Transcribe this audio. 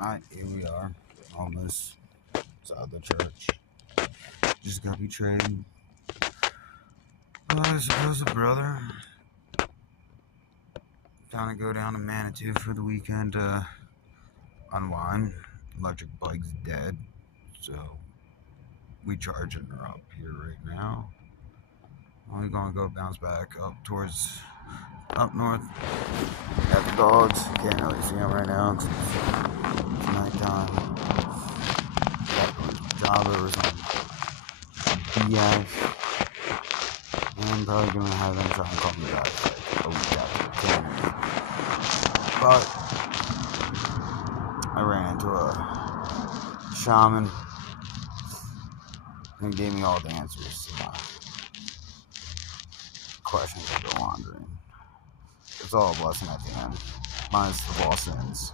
Alright, here we are. Almost outside the church. Just got betrayed. I suppose a brother. Gonna go down to Manitou for the weekend to unwind. Electric bike's dead, so we charging her up here right now. Only gonna go bounce back up north at the dogs. Can't really see them right now because it's nighttime. Got a job or some BS. And I'm probably gonna have them try and call me back like a week after killing me. But I ran into a shaman who gave me all the answers to my questions that go wandering. It's all a blessing at the end, minus the boss ends.